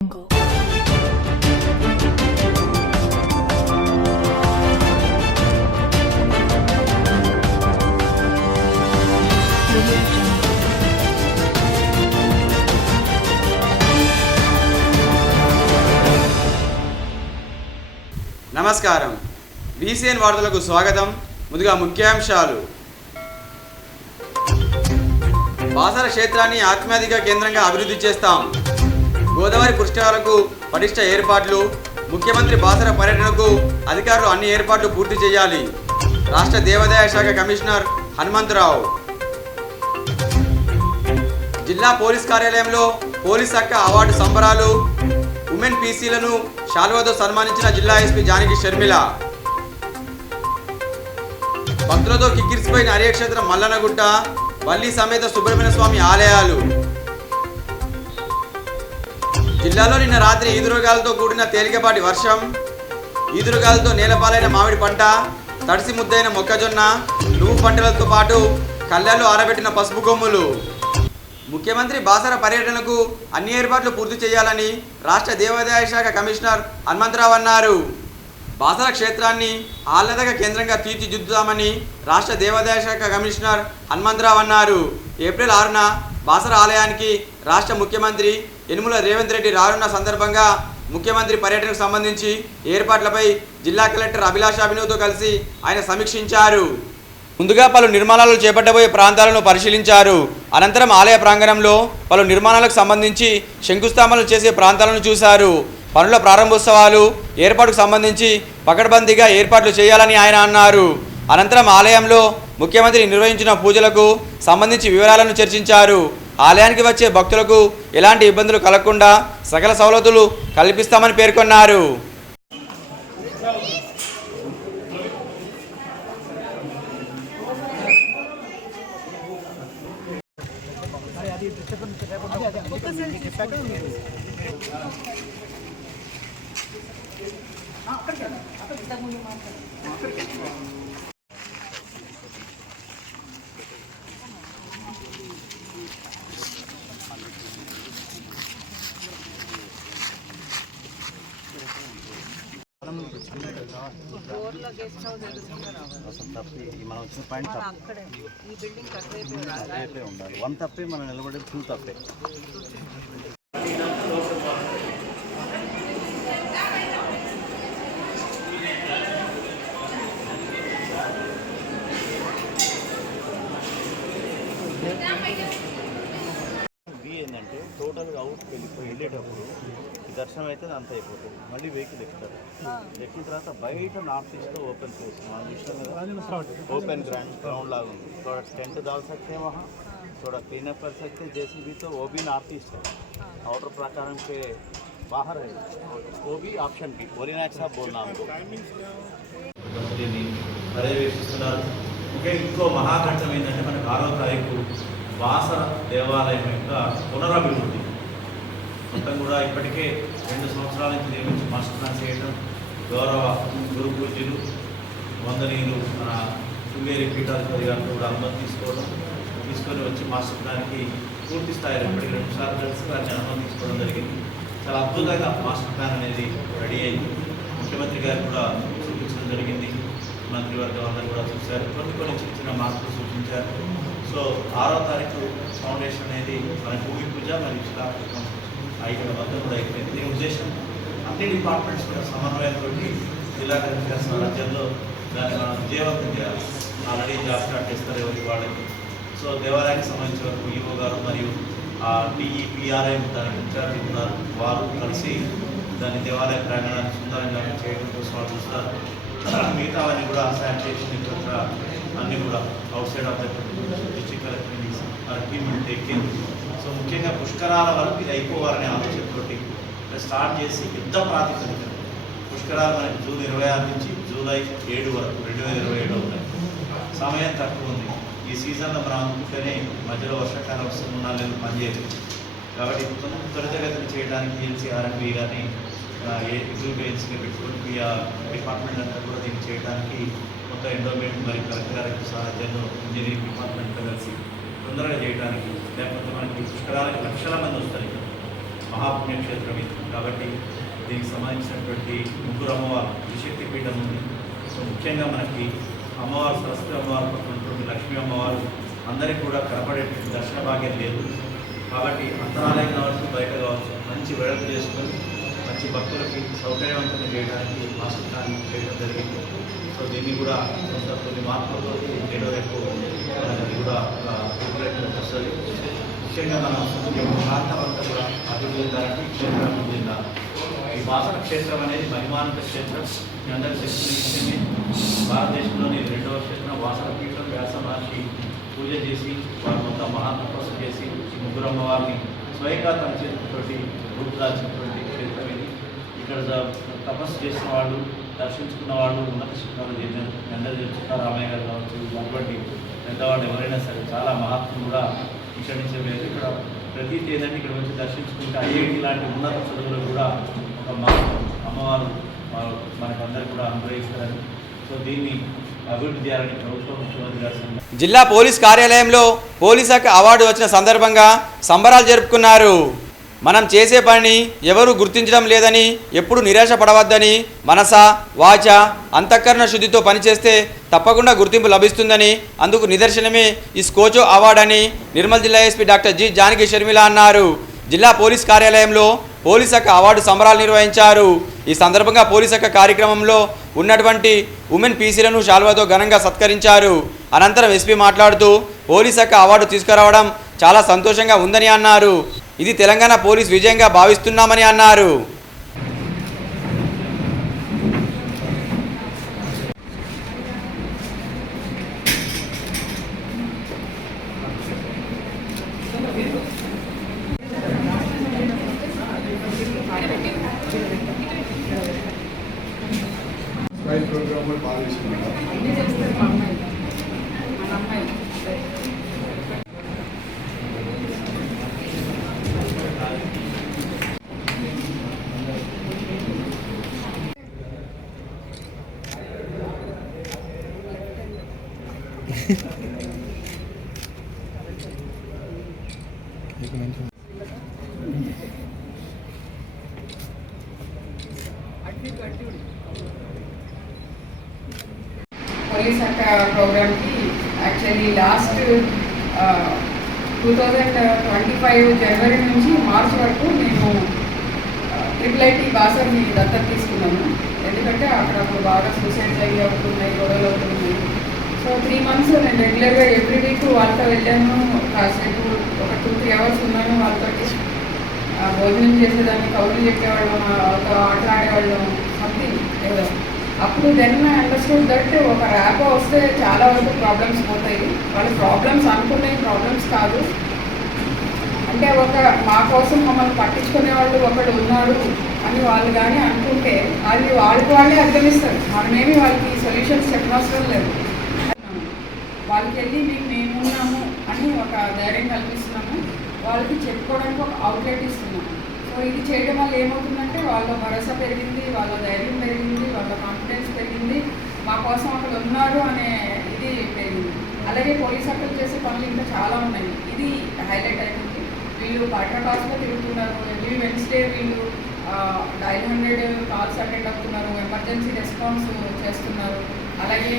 నమస్కారం. బీసీఎన్ వార్తలకు స్వాగతం. ముందుగా ముఖ్యాంశాలు. బాసర క్షేత్రాన్ని ఆధ్యాత్మిక కేంద్రంగా అభివృద్ధి చేస్తాం. గోదావరి పుష్కరాలకు పటిష్ట ఏర్పాట్లు. ముఖ్యమంత్రి బాసర పర్యటనకు అధికారులు అన్ని ఏర్పాట్లు పూర్తి చేయాలి. రాష్ట్ర దేవాదాయ శాఖ కమిషనర్ హనుమంతరావు. జిల్లా పోలీస్ కార్యాలయంలో పోలీస్ శాఖ అవార్డు సంబరాలు. ఉమెన్ పీసీలను శాల్వాతో సన్మానించిన జిల్లా ఎస్పీ జానకి షర్మిల. భక్తులతో కిక్కిరిసిపోయిన అర్యక్షేత్రం మల్లనగుట్ట, వల్లి సమేత సుబ్రహ్మణ్య స్వామి ఆలయాలు. జిల్లాలో నిన్న రాత్రి ఈదురుగాలతో కూడిన తేలికపాటి వర్షం. ఈదురుగాలతో నేలపాలైన మామిడి పంట, తడిసి ముద్దైన మొక్కజొన్న, నువ్వు పంటలతో పాటు కళ్ళల్లో ఆరబెట్టిన పసుపు కొమ్ములు. ముఖ్యమంత్రి బాసర పర్యటనకు అన్ని ఏర్పాట్లు పూర్తి చేయాలని రాష్ట్ర దేవాదాయ శాఖ కమిషనర్ హనుమంతరావు అన్నారు. బాసర క్షేత్రాన్ని ఆహ్లాదక కేంద్రంగా తీర్చిదిద్దుతామని రాష్ట్ర దేవాదాయ శాఖ కమిషనర్ హనుమంతరావు అన్నారు. ఏప్రిల్ 6న బాసర ఆలయానికి రాష్ట్ర ముఖ్యమంత్రి యనుమల రేవంత్ రెడ్డి రానున్న సందర్భంగా ముఖ్యమంత్రి పర్యటనకు సంబంధించి ఏర్పాట్లపై జిల్లా కలెక్టర్ అభిలాష్ అభినవ్తో కలిసి ఆయన సమీక్షించారు. ముందుగా పలు నిర్మాణాలు చేపట్టబోయే ప్రాంతాలను పరిశీలించారు. అనంతరం ఆలయ ప్రాంగణంలో పలు నిర్మాణాలకు సంబంధించి శంకుస్థాపనలు చేసే ప్రాంతాలను చూశారు. పనుల ప్రారంభోత్సవాలు ఏర్పాటుకు సంబంధించి పకడ్బందీగా ఏర్పాట్లు చేయాలని ఆయన అన్నారు. అనంతరం ఆలయంలో ముఖ్యమంత్రి నిర్వహించిన పూజలకు సంబంధించి వివరాలను చర్చించారు. ఆలయానికి వచ్చే భక్తులకు ఎలాంటి ఇబ్బందులు కలగకుండా సకల సౌలతులు కల్పిస్తామని పేర్కొన్నారు. మనం వచ్చిన పాయింట్ తప్పే ఉండాలి. 1 తప్పే మనం నిలబడేది 2 తప్పే. ఏంటంటే టోటల్గా అవుట్ వెళ్ళేటప్పుడు దర్శనం అయితే అంత అయిపోతుంది. మళ్ళీ వెహికల్ ఎక్కుతారు. ఎక్కిన తర్వాత బయట నార్త్ ఈస్ట్లో ఓపెన్ ప్లేస్ మనం చూస్తాం. ओपन ग्राउंड लाग थोड़ा टेंट डाल सकते हैं वहाँ, थोड़ा क्लीनअप कर सकते हैं जेसीबी, तो वो भी नॉर्थ ईस्ट है. आउटर प्रकार के बाहर है, वो भी ऑप्शन की ओरिनाक साहब बोलना हमको పర్యవేక్షిస్తున్నారు. ఇంకా ఇంకో మహాఘట్టం ఏంటంటే మనకు 6వ తారీఖు బాసర దేవాలయం యొక్క పునరభివృద్ధి మొత్తం కూడా ఇప్పటికే 2 సంవత్సరాల నుంచి నిర్మించి మాస్టర్ ప్లాన్ చేయడం, గౌరవ గురు పూజ్యులు వందనీయులు మన శృంగేరి పీఠాధిపతి గారితో కూడా అనుమతి తీసుకొని వచ్చి మాస్టర్ ప్లాన్కి పూర్తి స్థాయిలో ఇప్పటికి 2 సార్లు కలిసి వారిని అనుమతి తీసుకోవడం జరిగింది. చాలా అద్భుతంగా మాస్టర్ ప్లాన్ అనేది రెడీ అయింది. ముఖ్యమంత్రి గారు కూడా చూపించడం జరిగింది. మంత్రివర్గం అందరూ కూడా చూశారు. కొన్ని చిన్న మార్పులు సూచించారు. సో 6వ తారీఖు ఫౌండేషన్ అనేది మన భూమి పూజ మరియు శిలాపూర్వం 5 వద్ద కూడా అయిపోయింది. దీని ఉద్దేశం అన్ని డిపార్ట్మెంట్స్ కూడా సమన్వయంతో జిల్లా కలెక్టర్ సారథ్యంలో దాన్ని మనం విజయవంతం చేయాలి. ఆల్రెడీ జాబ్ స్టార్ట్ చేస్తారు ఎవరికి వాళ్ళకి. సో దేవాలయానికి సంబంధించిన వరకు ఈఓ గారు మరియు డిఈపిఆర్ఐ దానికి ఇన్ఛార్జ్ ఉన్నారు, వారు కలిసి దాన్ని దేవాలయ ప్రాంగణాన్ని సుందరంగా చేయడం కోసం వాళ్ళు చూస్తారు. మిగతావన్నీ కూడా శానిటేషన్ ఇట్లా అన్నీ కూడా out side of the district collector team taking. So ముఖ్యంగా పుష్కరాల వరకు ఇది అయిపోవాలనే ఆలోచనతోటి స్టార్ట్ చేసి యుద్ధ ప్రాతిపదికన పుష్కరాలు మనకి జూన్ 26 నుంచి జూలై 7 వరకు 2027 అవుతాయి. సమయం తక్కువ ఉంది. ఈ సీజన్లో మనం అనుకుంటేనే మధ్యలో వర్షాకాలం వస్తే 3-4 నెలలు పనిచేయదు. కాబట్టి త్వరితగతిన చేయడానికి ఎల్సీఆర్ఎంబీ కానీ ఎగ్జిక్యూటివ్స్ని పెట్టుకొని డిపార్ట్మెంట్ అంతా కూడా దీన్ని చేయడానికి మొత్తం ఎండోమెంట్ మరియు కలెక్టర్ గారికి సారథ్యంలో ఇంజనీరింగ్ డిపార్ట్మెంట్తో కలిసి తొందరగా చేయడానికి, లేకపోతే మనకి పుష్కరాలకి లక్షల మంది వస్తారు. మహాపుణ్యక్షేత్రం ఇది. కాబట్టి దీనికి సంబంధించినటువంటి ముగ్గురు అమ్మవారు త్రిశక్తి పీఠం ఉంది. సో ముఖ్యంగా మనకి అమ్మవారు సరస్వతి అమ్మవారు పక్కనటువంటి లక్ష్మీ అమ్మవారు అందరికీ కూడా కనపడేటువంటి దర్శన భాగ్యం లేదు. కాబట్టి అంతరాలయం కావచ్చు, బయట కావచ్చు, మంచి వెడల్పు చేసుకొని మంచి భక్తులకి సౌకర్యవంతంగా చేయడానికి మాస్టర్ చేయడం జరిగింది. సో దీన్ని కూడా కొన్ని మార్పులతో ఏడో రేపు అది కూడా రూపురేఖలకు వస్తుంది. ముఖ్యంగా మనం ప్రాంతం అంతా కూడా అభివృద్ధి చెందాలంటే ఈ క్షేత్రం అభివృద్ధి చెందాలి. ఈ వాసన క్షేత్రం అనేది మహిమానంద క్షేత్రం. మీ అందరూ తెలిసింది భారతదేశంలోని 2వ క్షేత్రం వాసన పీఠం. వ్యాస మహర్షి పూజ చేసి వారు మొత్తం మహాతపస్సు చేసి ఈ ముగ్గురు అమ్మవారిని స్వయంగా తన చేతులతోటి రూపుదాల్చినటువంటి క్షేత్రం ఇది. ఇక్కడ తపస్సు చేసిన వాళ్ళు, దర్శించుకున్న వాళ్ళు, ఉన్నత శిఖరాలు అందరూ తెలుసుకున్న రామయ్య గారు కావచ్చు, అటువంటి పెద్దవాళ్ళు ఎవరైనా సరే చాలా మహాత్ములు కూడా ఇక్కడి నుంచి లేదు. ఇక్కడ ప్రతీతి ఏంటంటే ఇక్కడ వచ్చి దర్శించుకుంటే ఐఐటి లాంటి ఉన్నత చదువులు కూడా ఒక అమ్మవారు మనకందరూ కూడా అనుగ్రహిస్తారని, సో దీన్ని అభివృద్ధి చేయాలని ప్రభుత్వం ముఖ్యమంత్రి గారు జిల్లా పోలీస్ కార్యాలయంలో పోలీస్ శాఖ అవార్డు వచ్చిన సందర్భంగా సంబరాలు జరుపుకున్నారు. మనం చేసే పనిని ఎవరూ గుర్తించడం లేదని, ఎప్పుడు నిరాశ పడవద్దని, మనస వాచ అంతఃకరణ శుద్ధితో పనిచేస్తే తప్పకుండా గుర్తింపు లభిస్తుందని, అందుకు నిదర్శనమే ఈ స్కోచో అవార్డు అని నిర్మల్ జిల్లా SP doctor G Janaki Sharmila అన్నారు. జిల్లా పోలీస్ కార్యాలయంలో పోలీస్ శాఖ అవార్డు సంబరాలు నిర్వహించారు. ఈ సందర్భంగా పోలీస్ శాఖ కార్యక్రమంలో ఉన్నటువంటి ఉమెన్ పీసీలను శాల్వాతో ఘనంగా సత్కరించారు. అనంతరం ఎస్పీ మాట్లాడుతూ పోలీస్ శాఖ అవార్డు తీసుకురావడం చాలా సంతోషంగా ఉందని అన్నారు. ఇది తెలంగాణ పోలీస్ విజయంగా భావిస్తున్నామని అన్నారు. పోలీస్ శాఖ ప్రోగ్రామ్కి యాక్చువల్లీ లాస్ట్ 2025 జనవరి నుంచి మార్చ్ వరకు నేను IIIT బాసర్ని దత్తత తీసుకున్నాను. ఎందుకంటే అక్కడ బాగా సూసైడ్స్ అయ్యి అవుతున్నాయి, గొడవలు అవుతున్నాయి. సో 3 months నేను రెగ్యులర్గా ఎవ్రీ వీక్ వాళ్ళతో వెళ్ళాను. కాసేపు ఒక 2-3 hours ఉన్నాను వాళ్ళతో. భోజనం చేసేదాన్ని, కౌలు చెప్పేవాళ్ళం, ఆటలు ఆడేవాళ్ళం, సంథింగ్ ఏదో. అప్పుడు దెన్ ఐ అండర్స్టూడ్ దట్ ఒక ర్యాప్ వస్తే చాలా వరకు ప్రాబ్లమ్స్ పోతాయి. వాళ్ళు ప్రాబ్లమ్స్ అనుకునే ప్రాబ్లమ్స్ కాదు, అంటే ఒక మా కోసం మమ్మల్ని పట్టించుకునే వాళ్ళు ఒకడు ఉన్నారు అని వాళ్ళు కానీ అనుకుంటే అది వాళ్ళే అర్థమిస్తారు. మనమేమి వాళ్ళకి సొల్యూషన్స్ చెప్పనవసరం లేదు. వాళ్ళకి వెళ్ళి మేమున్నాము అని ఒక ధైర్యం కల్పిస్తున్నాము, వాళ్ళకి చెప్పుకోవడానికి ఒక అవుట్లెట్ ఇస్తున్నాము. సో ఇది చేయడం వల్ల ఏమవుతుందంటే వాళ్ళ భరోసా పెరిగింది, వాళ్ళ ధైర్యం పెరిగింది, వాళ్ళ కాన్ఫిడెన్స్ పెరిగింది, మా కోసం అక్కడ ఉన్నారు అనే ఇది పెరిగింది. అలాగే పోలీస్ అక్కలు చేసే పనులు ఇంకా చాలా ఉన్నాయి. ఇది హైలైట్ అయిపోయింది. వీళ్ళు పాట్రాకాస్లో తిరుగుతున్నారు, ఎవ్రీ వెన్స్డే వీళ్ళు డైల్ 100 కాల్స్ అటెండ్ అవుతున్నారు, ఎమర్జెన్సీ రెస్పాన్స్ చేస్తున్నారు. అలాగే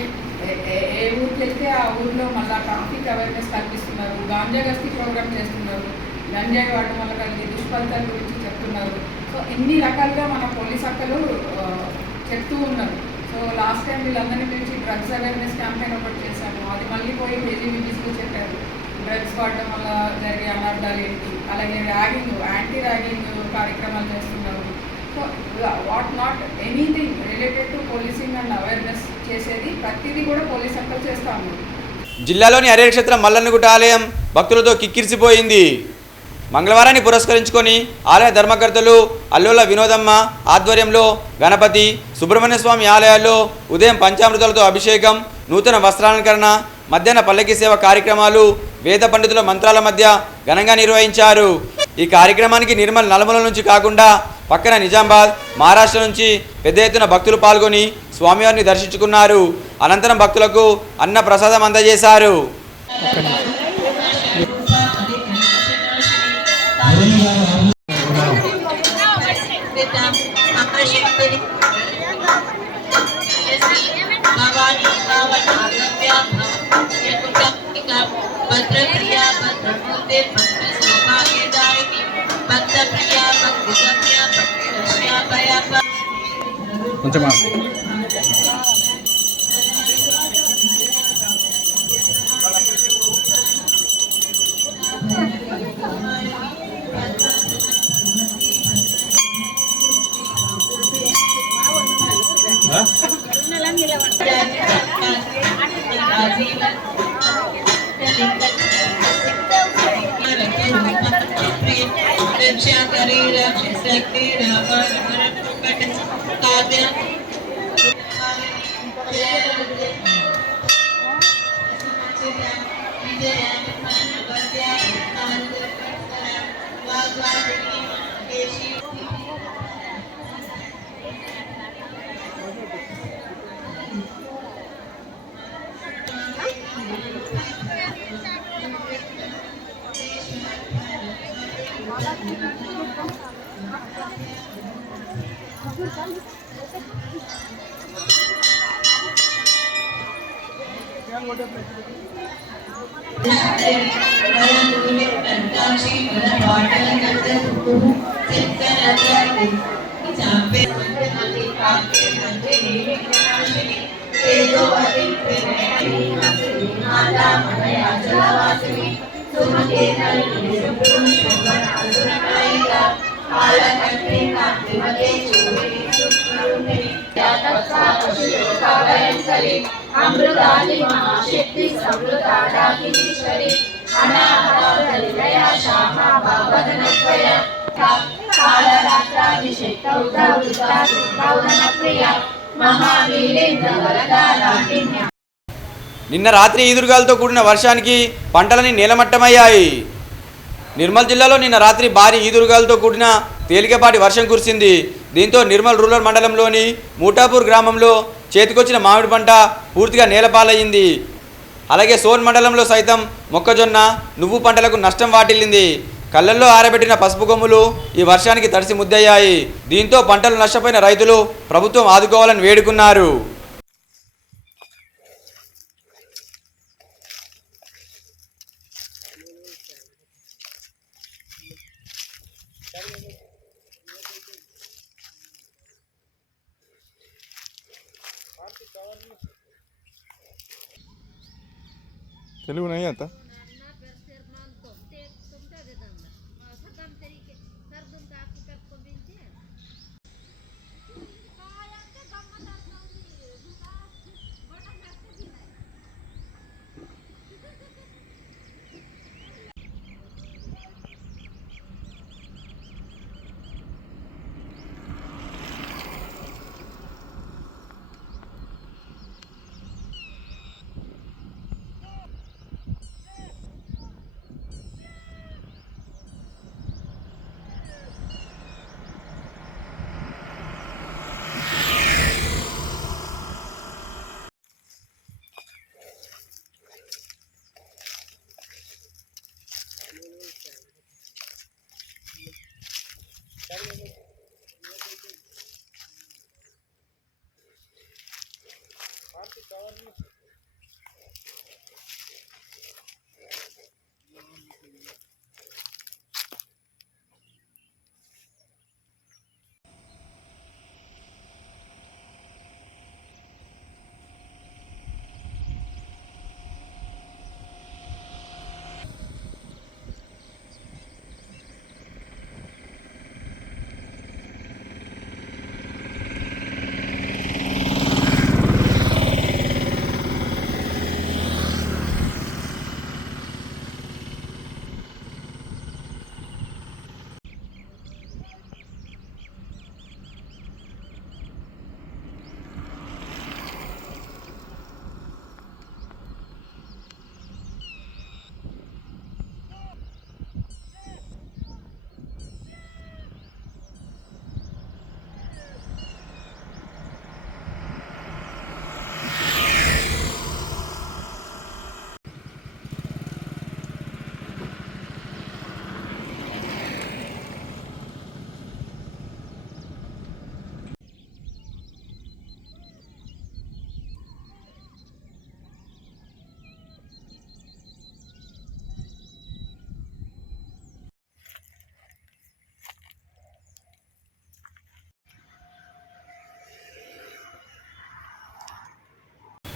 ఏ ఊరికి వెళ్తే ఆ ఊరిలో మళ్ళీ ట్రాఫిక్ అవేర్నెస్ కల్పిస్తున్నారు, గాంజా గస్తీ ప్రోగ్రామ్ చేస్తున్నారు, గంజాయి వాడటం వల్ల కలిగే దుష్ఫలితాల గురించి చెప్తున్నారు. సో ఇన్ని రకాలుగా మన పోలీస్ అక్కలు చెప్తూ ఉన్నారు. సో లాస్ట్ టైం వీళ్ళందరినీ పిలిచి డ్రగ్స్ అవేర్నెస్ క్యాంపెయిన్ ఒకటి చేశాము. అది మళ్ళీ పోయి కేజీబీబీసీలో చెప్పారు డ్రగ్స్ వాడటం వల్ల జరిగే అనర్థాలు ఏంటి. అలాగే ర్యాగింగ్, యాంటీ ర్యాగింగ్ కార్యక్రమాలు చేస్తున్నారు. So what not anything related to policing and awareness చేసేది ప్రతిదీ కూడా పోలీస్ అక్కలు చేస్తాము. జిల్లాలోని హరిహరక్షేత్రం మల్లన్నగుట్ట ఆలయం భక్తులతో కిక్కిరిసిపోయింది. మంగళవారాన్ని పురస్కరించుకొని ఆలయ ధర్మకర్తలు అల్లోల వినోదమ్మ ఆధ్వర్యంలో గణపతి, సుబ్రహ్మణ్య స్వామి ఆలయాల్లో ఉదయం పంచామృతాలతో అభిషేకం, నూతన వస్త్రాలంకరణ, మధ్యాహ్న పల్లకి సేవ కార్యక్రమాలు వేద పండితుల మంత్రాల మధ్య ఘనంగా నిర్వహించారు. ఈ కార్యక్రమానికి నిర్మల్ నలుమూల నుంచి కాకుండా పక్కన నిజామాబాద్, మహారాష్ట్ర నుంచి పెద్ద ఎత్తున భక్తులు పాల్గొని స్వామివారిని దర్శించుకున్నారు. అనంతరం భక్తులకు అన్న ప్రసాదం అందజేశారు. కొంచెం रक्षा करे रक्ष सकते काव्य अमृताली महाशक्ति समृताडाकिनीश्वरी अनाहतलिलया श्यामा भावदनत्वय कालरात्राभिषेक्तौदौदौदनप्रिया महावीरेन्द्र वरदा रागिण्य. నిన్న రాత్రి ఈదురుగాలతో కూడిన వర్షానికి పంటలని నేలమట్టమయ్యాయి. నిర్మల్ జిల్లాలో నిన్న రాత్రి భారీ ఈదురుగాలతో కూడిన తేలికపాటి వర్షం కురిసింది. దీంతో నిర్మల్ రూరల్ మండలంలోని మూటాపూర్ గ్రామంలో చేతికొచ్చిన మామిడి పంట పూర్తిగా నేలపాలయ్యింది. అలాగే సోన్ మండలంలో సైతం మొక్కజొన్న, నువ్వు పంటలకు నష్టం వాటిల్లింది. కళ్ళల్లో ఆరబెట్టిన పసుపు కొమ్ములు ఈ వర్షానికి తడిసి ముద్దయ్యాయి. దీంతో పంటలు నష్టపోయిన రైతులు ప్రభుత్వం ఆదుకోవాలని వేడుకున్నారు. తెలుగు नहीं आता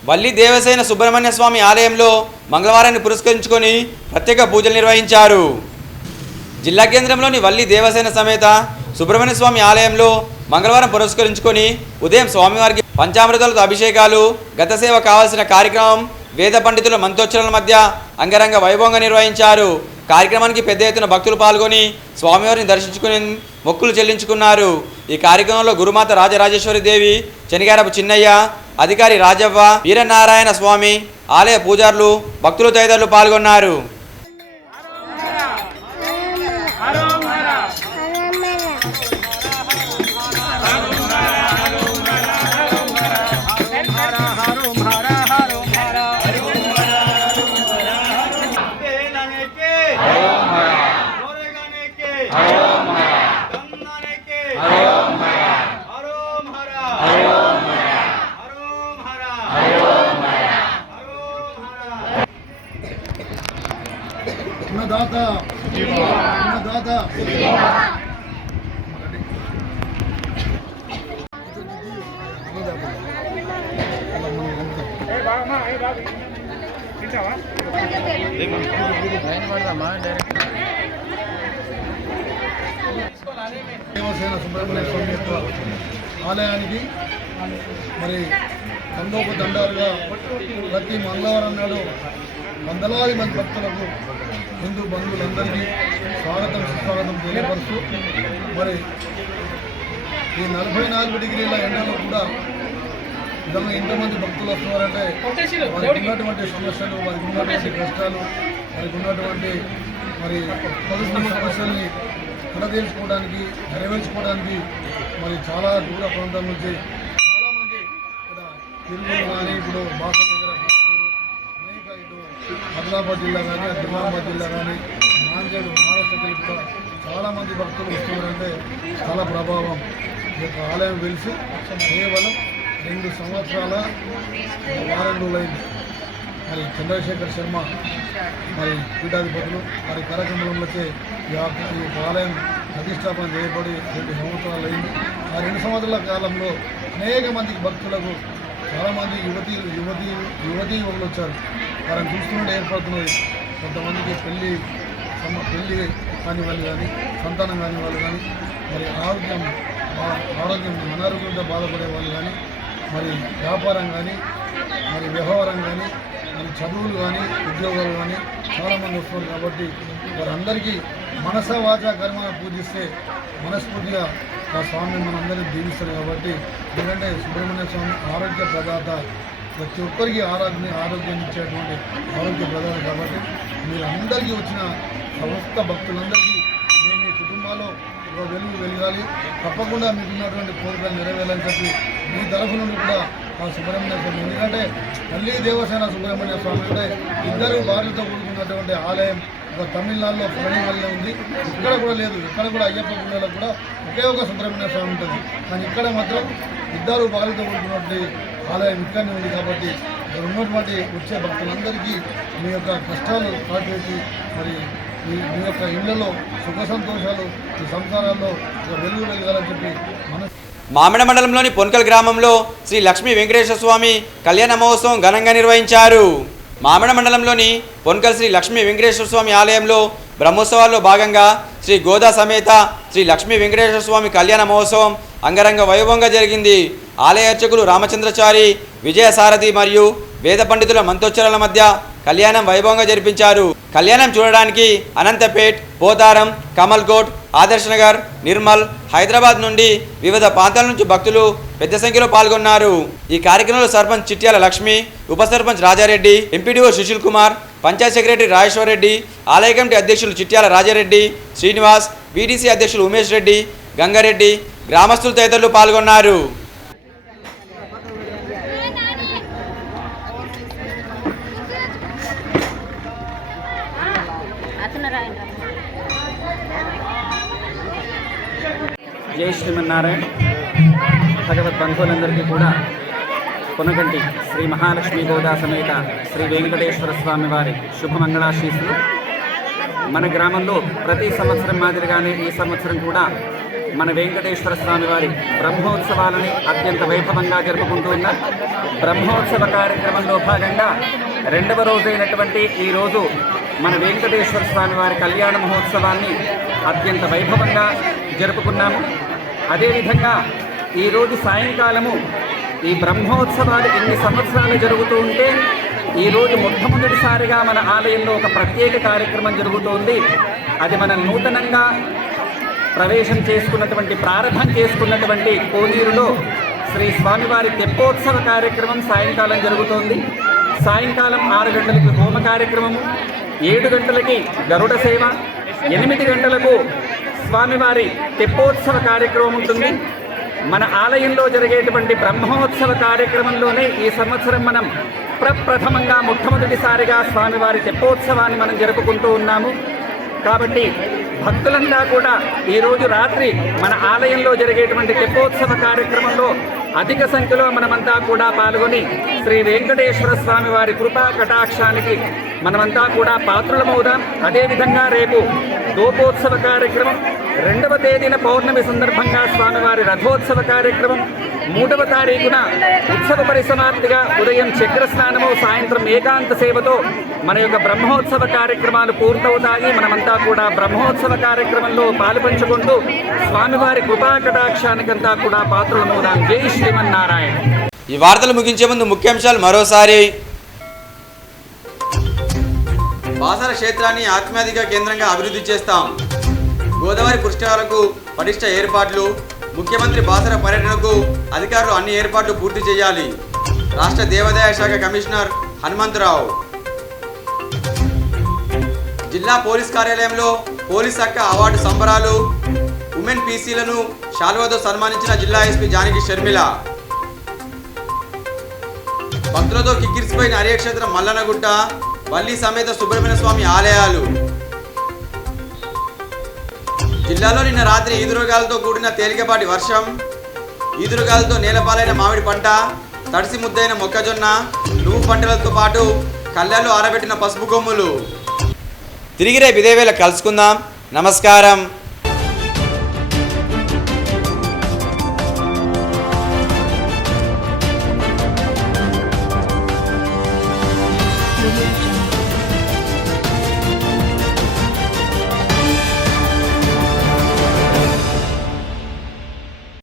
వల్లి దేవసేన సుబ్రహ్మణ్య స్వామి ఆలయంలో మంగళవారాన్ని పురస్కరించుకొని ప్రత్యేక పూజలు నిర్వహించారు. జిల్లా కేంద్రంలోని వల్లి దేవసేన సమేత సుబ్రహ్మణ్య స్వామి ఆలయంలో మంగళవారం పురస్కరించుకొని ఉదయం స్వామివారికి పంచామృతాలతో అభిషేకాలు, గతసేవ కావాల్సిన కార్యక్రమం, వేద పండితుల మంత్రోచ్చరణల మధ్య అంగరంగ వైభవంగా నిర్వహించారు. కార్యక్రమానికి పెద్ద ఎత్తున భక్తులు పాల్గొని స్వామివారిని దర్శించుకుని మొక్కులు చెల్లించుకున్నారు. ఈ కార్యక్రమంలో గురుమాత రాజరాజేశ్వరి దేవి, చెనిగారపు చిన్నయ్య, అధికారి రాజవ్వ, వీరనారాయణ స్వామి, ఆలయ పూజారులు, భక్తులు తదితరులు పాల్గొన్నారు. దేవసేన సుబ్రహ్మణ్య స్వామి యొక్క ఆలయానికి మరి దండోపదండాలుగా ప్రతి మంగళవారం నాడు వందలాది మంది భక్తులకు, హిందూ బంధువులందరికీ స్వాగతం సుస్వాగతం తెలియపరుస్తూ మరి ఈ 44 డిగ్రీల ఎండలో కూడా నిజంగా ఎంతమంది భక్తులు వస్తున్నారంటే వారికి ఉన్నటువంటి సమస్యలు, వారికి ఉన్నటువంటి కష్టాలు, వారికి ఉన్నటువంటి మరి పొదుపు సమస్యల్ని కడతీర్చుకోవడానికి, నెరవేర్చుకోవడానికి మరి చాలా దూర ప్రాంతాల నుంచి చాలామంది ఇక్కడ తిరుగులు కానీ, ఇప్పుడు బాసర దగ్గర అనేక ఇటు ఆదిలాబాద్ జిల్లా కానీ, నిజామాబాద్ జిల్లా కానీ, నాందేడు, మహారాష్ట్రకి కూడా చాలామంది భక్తులు వస్తున్నారంటే చాలా ప్రభావం. ఈ యొక్క ఆలయం వెలిసి కేవలం 2 సంవత్సరాల 6 రోజులైంది. మరి చంద్రశేఖర్ శర్మ మరి పీఠాధిపతులు మరి కార్యక్రమంలోచే ఈ ఆలయం ప్రతిష్టాపన చేయబడి 2 సంవత్సరాలు అయింది. ఆ 2 సంవత్సరాల కాలంలో అనేక మందికి భక్తులకు చాలామంది యువకులు వచ్చారు. వారిని చూస్తుంటే ఏర్పడుతున్నది. కొంతమందికి పెళ్ళి కాని వాళ్ళు కానీ, సంతానం కాని వాళ్ళు కానీ, మరి అనారోగ్యంతో బాధపడే వాళ్ళు కానీ, మరి వ్యాపారం కానీ, మరి వ్యవహారం కానీ, మరి చదువులు కానీ, ఉద్యోగాలు కానీ చాలామంది వస్తున్నారు. కాబట్టి వారందరికీ మనస వాచ కర్మను పూజిస్తే మనస్ఫూర్తిగా ఆ స్వామిని మనందరినీ దీవిస్తారు. కాబట్టి ఎందుకంటే సుబ్రహ్మణ్య స్వామి ఆరోగ్య ప్రదాత, ప్రతి ఒక్కరికి ఆరోగ్యం ఇచ్చేటువంటి ఆరోగ్య ప్రదాత. కాబట్టి మీరందరికీ వచ్చిన సమస్త భక్తులందరికీ మీ కుటుంబాల్లో ఒక వెలుగు వెలగాలి, తప్పకుండా మీకున్నటువంటి కోరికలు నెరవేరాలని చెప్పి మీ తరఫు నుండి కూడా ఆ సుబ్రహ్మణ్య స్వామి, ఎందుకంటే తల్లి దేవసేన సుబ్రహ్మణ్య స్వామి అంటే 2 భార్యలతో కూడుకున్నటువంటి ఆలయం ఒక తమిళనాడులో పళనిమలలో ఉంది. ఇక్కడ కూడా లేదు. ఇక్కడ కూడా అయ్యప్ప గుండెలో కూడా ఒకే ఒక సుబ్రహ్మణ్య స్వామి ఉంటుంది. కానీ ఇక్కడ మాత్రం 2 భార్యలతో కూడుకున్నటువంటి ఆలయం ఇక్కడనే ఉంది. కాబట్టి ఇక్కడ ఉన్నటువంటి వచ్చే భక్తులందరికీ మీ యొక్క కష్టాలు కాచేసి మరి మీ యొక్క ఇళ్లలో సుఖ సంతోషాలు, ఈ సంసారాల్లో ఒక వెలుగు వెలగాలని చెప్పి మామిడ మండలంలోని పొన్కల్ గ్రామంలో శ్రీ లక్ష్మీ వెంకటేశ్వర స్వామి కళ్యాణ మహోత్సవం ఘనంగా నిర్వహించారు. మామిడ మండలంలోని పొన్కల్ శ్రీ లక్ష్మీ వెంకటేశ్వర స్వామి ఆలయంలో బ్రహ్మోత్సవాల్లో భాగంగా శ్రీ గోదా సమేత శ్రీ లక్ష్మీ వెంకటేశ్వర స్వామి కళ్యాణ మహోత్సవం అంగరంగ వైభవంగా జరిగింది. ఆలయ అర్చకులు రామచంద్రచారి, విజయసారథి మరియు వేద పండితుల మంత్రోచ్చరణల మధ్య కళ్యాణం వైభవంగా జరిపించారు. కళ్యాణం చూడడానికి అనంతపేట్, పోతారం, కమల్కోట్, ఆదర్శ్ నగర్, నిర్మల్, హైదరాబాద్ నుండి వివిధ ప్రాంతాల నుంచి భక్తులు పెద్ద సంఖ్యలో పాల్గొన్నారు. ఈ కార్యక్రమంలో సర్పంచ్ చిట్యాల లక్ష్మి, ఉప సర్పంచ్ రాజారెడ్డి, ఎంపీడీఓ సుశీల్ కుమార్, పంచాయత్ సెక్రటరీ రాజేశ్వర్ రెడ్డి, ఆలయ కమిటీ అధ్యక్షులు చిట్యాల రాజారెడ్డి, శ్రీనివాస్, వీడీసీ అధ్యక్షులు ఉమేష్ రెడ్డి, గంగారెడ్డి, గ్రామస్తులు తదితరులు పాల్గొన్నారు. జై శ్రీమన్నారాయణ. భగవద్ బంధువులందరికీ కూడా కొనగంటి శ్రీ మహాలక్ష్మీ గోదా సమేత శ్రీ వెంకటేశ్వర స్వామి వారి శుభమంగళాశీస్సులు. మన గ్రామంలో ప్రతి సంవత్సరం మాదిరిగానే ఈ సంవత్సరం కూడా మన వెంకటేశ్వర స్వామి వారి బ్రహ్మోత్సవాలని అత్యంత వైభవంగా జరుపుకుంటూ ఉన్నాం. బ్రహ్మోత్సవ కార్యక్రమంలో భాగంగా రెండవ రోజైనటువంటి ఈరోజు మన వెంకటేశ్వర స్వామి వారి కళ్యాణ మహోత్సవాన్ని అత్యంత వైభవంగా జరుపుకున్నాము. అదేవిధంగా ఈరోజు సాయంకాలము ఈ బ్రహ్మోత్సవాలు ఎన్ని సంవత్సరాలు జరుగుతూ ఉంటే ఈరోజు మొట్టమొదటిసారిగా మన ఆలయంలో ఒక ప్రత్యేక కార్యక్రమం జరుగుతోంది. అది మనం నూతనంగా ప్రవేశం చేసుకున్నటువంటి ప్రారంభం చేసుకున్నటువంటి కోనేరులో శ్రీ స్వామివారి తెప్పోత్సవ కార్యక్రమం సాయంకాలం జరుగుతోంది. సాయంకాలం 6 గంటలకి హోమ కార్యక్రమము, 7 గంటలకి గరుడ సేవ, 8 గంటలకు స్వామివారి తెప్పోత్సవ కార్యక్రమం ఉంటుంది. మన ఆలయంలో జరిగేటువంటి బ్రహ్మోత్సవ కార్యక్రమంలోనే ఈ సంవత్సరం మనం ప్రప్రథమంగా మొట్టమొదటిసారిగా స్వామివారి తెప్పోత్సవాన్ని మనం జరుపుకుంటూ ఉన్నాము. కాబట్టి భక్తులంతా కూడా ఈరోజు రాత్రి మన ఆలయంలో జరిగేటువంటి తెప్పోత్సవ కార్యక్రమంలో అధిక సంఖ్యలో మనమంతా కూడా పాల్గొని శ్రీ వెంకటేశ్వర స్వామి వారి కృపా కటాక్షానికి మనమంతా కూడా పాత్రులమవుదాం. అదేవిధంగా రేపు దోపోత్సవ కార్యక్రమం, 2వ తేదీన పౌర్ణమి సందర్భంగా స్వామివారి రథోత్సవ కార్యక్రమం, 3వ తారీఖున ఉత్సవ పరిసమాప్తిగా ఉదయం చక్రస్నానము, సాయంత్రం ఏకాంత సేవతో మన యొక్క బ్రహ్మోత్సవ కార్యక్రమాలు పూర్తవుతాయి. మనమంతా కూడా బ్రహ్మోత్సవ కార్యక్రమంలో పాలుపంచుకుంటూ స్వామివారి కృపా కటాక్షానికంతా కూడా పాత్రులమవుదాం. జై శ్రీమన్నారాయణ. ఈ వార్తలు ముగించే ముందు ముఖ్యాంశాలు మరోసారి. బాసర క్షేత్రాన్ని ఆధ్యాత్మిక కేంద్రంగా అభివృద్ధి చేస్తాం. గోదావరి పుష్కరాలకు పటిష్ట ఏర్పాట్లు. ముఖ్యమంత్రి బాసర పర్యటనకు అధికారులు అన్ని ఏర్పాట్లు పూర్తి చేయాలి. రాష్ట్ర దేవాదాయ శాఖ కమిషనర్ హనుమంతరావు. జిల్లా పోలీస్ కార్యాలయంలో పోలీస్ శాఖ అవార్డు సంబరాలు. ఉమెన్ పీసీలను శాల్వాతో సన్మానించిన జిల్లా ఎస్పీ జానకి షర్మిల. భక్తులతో కిక్కిరిసిపోయిన అర్యక్షేత్రం మల్లనగుట్ట, వల్లి సమేత సుబ్రహ్మణ్య స్వామి ఆలయాలు. జిల్లాలో నిన్న రాత్రి ఈదురుగాలతో కూడిన తేలికపాటి వర్షం. ఈదురుగాలతో నేలపాలైన మామిడి పంట, తడిసి ముద్దైన మొక్కజొన్న, నువ్వు పంటలతో పాటు కళ్ళల్లో ఆరబెట్టిన పసుపు కొమ్ములు. తిరిగి రేపు ఇదే వేళ కలుసుకుందాం. నమస్కారం.